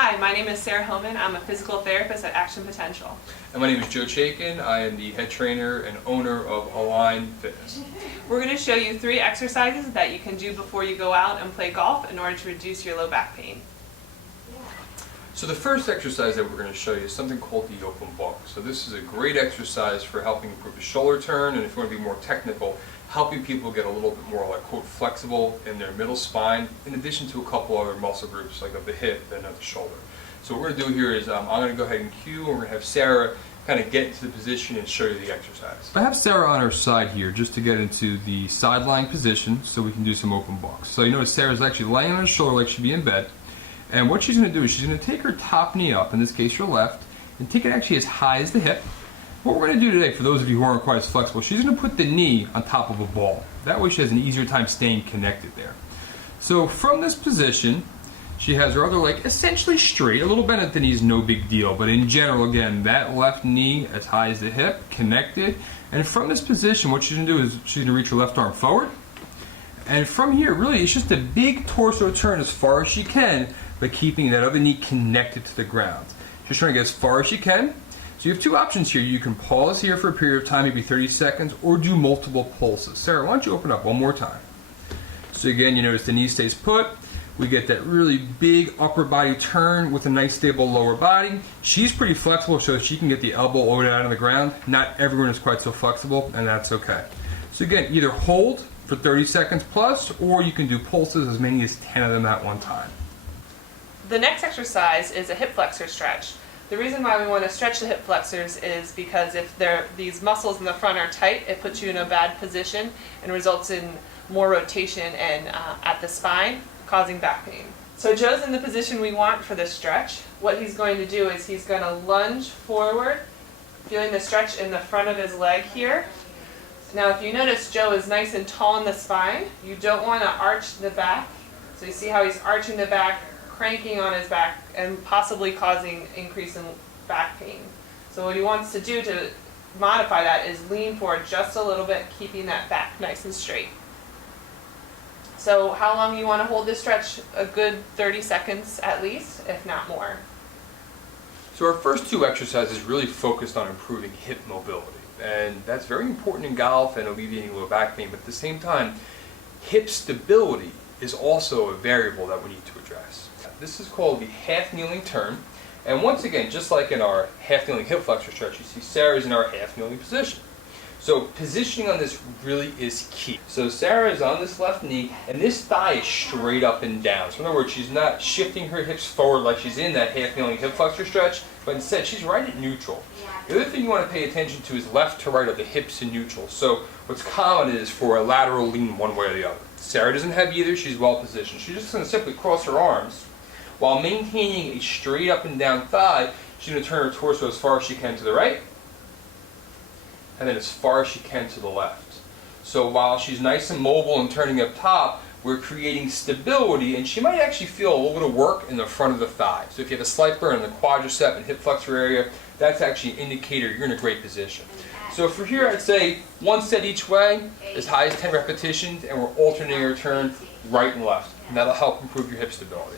Hi, my name is Sarah Hillman. I'm a physical therapist at Action Potential. And my name is Joe Chaikin. I am the head trainer and owner of Align Fitness. We're going to show you 3 exercises that you can do before you go out and play golf in order to reduce your low back pain. So the first exercise that we're going to show you is something called the open book. So this is a great exercise for helping improve the shoulder turn, and if you want to be more technical, helping people get a little bit more like quote flexible in their middle spine, in addition to a couple other muscle groups like of the hip and of the shoulder. So what we're going to do here is I'm going to go ahead and cue, and we're going to have Sarah kind of get into the position and show you the exercise. I have Sarah on her side here just to get into the sideline position so we can do some open blocks. So you notice Sarah's actually laying on her shoulder like she'd be in bed. And what she's going to do is she's going to take her top knee up, in this case your left, and take it actually as high as the hip. What we're going to do today, for those of you who aren't quite as flexible, she's going to put the knee on top of a ball. That way she has an easier time staying connected there. So from this position, she has her other leg essentially straight. A little bend at the knee is no big deal, but in general, again, that left knee as high as the hip, connected. And from this position, what she's going to do is she's going to reach her left arm forward. And from here, really, it's just a big torso turn as far as she can, but keeping that other knee connected to the ground. Just trying to get as far as she can. So you have 2 options here. You can pause here for a period of time, maybe 30 seconds, or do multiple pulses. Sarah, why don't you open up one more time? So again, you notice the knee stays put. We get that really big upper body turn with a nice stable lower body. She's pretty flexible, so she can get the elbow loaded out on the ground. Not everyone is quite so flexible, and that's okay. So again, either hold for 30 seconds plus, or you can do pulses, as many as 10 of them at one time. The next exercise is a hip flexor stretch. The reason why we want to stretch the hip flexors is because if these muscles in the front are tight, it puts you in a bad position and results in more rotation and at the spine, causing back pain. So Joe's in the position we want for this stretch. What he's going to do is he's going to lunge forward, feeling the stretch in the front of his leg here. Now if you notice, Joe is nice and tall in the spine. You don't want to arch the back. So you see how he's arching the back, cranking on his back, and possibly causing increase in back pain. So what he wants to do to modify that is lean forward just a little bit, keeping that back nice and straight. So how long you want to hold this stretch? A good 30 seconds at least, if not more. So our first 2 exercises really focused on improving hip mobility. And that's very important in golf and alleviating low back pain, but at the same time, hip stability is also a variable that we need to address. This is called the half kneeling turn. And once again, just like in our half kneeling hip flexor stretch, you see Sarah's in our half kneeling position. So positioning on this really is key. So Sarah is on this left knee, and this thigh is straight up and down. So in other words, she's not shifting her hips forward like she's in that half kneeling hip flexor stretch, but instead she's right at neutral. The other thing you want to pay attention to is left to right of the hips in neutral. So what's common is for a lateral lean one way or the other. Sarah doesn't have either, she's well positioned. She's just going to simply cross her arms while maintaining a straight up and down thigh. She's going to turn her torso as far as she can to the right, and then as far as she can to the left. So while she's nice and mobile and turning up top, we're creating stability, and she might actually feel a little bit of work in the front of the thigh. So if you have a slight burn in the quadricep and hip flexor area, that's actually an indicator you're in a great position. So for here, I'd say 1 set each way, as high as 10 repetitions, and we're alternating our turn right and left. And that'll help improve your hip stability.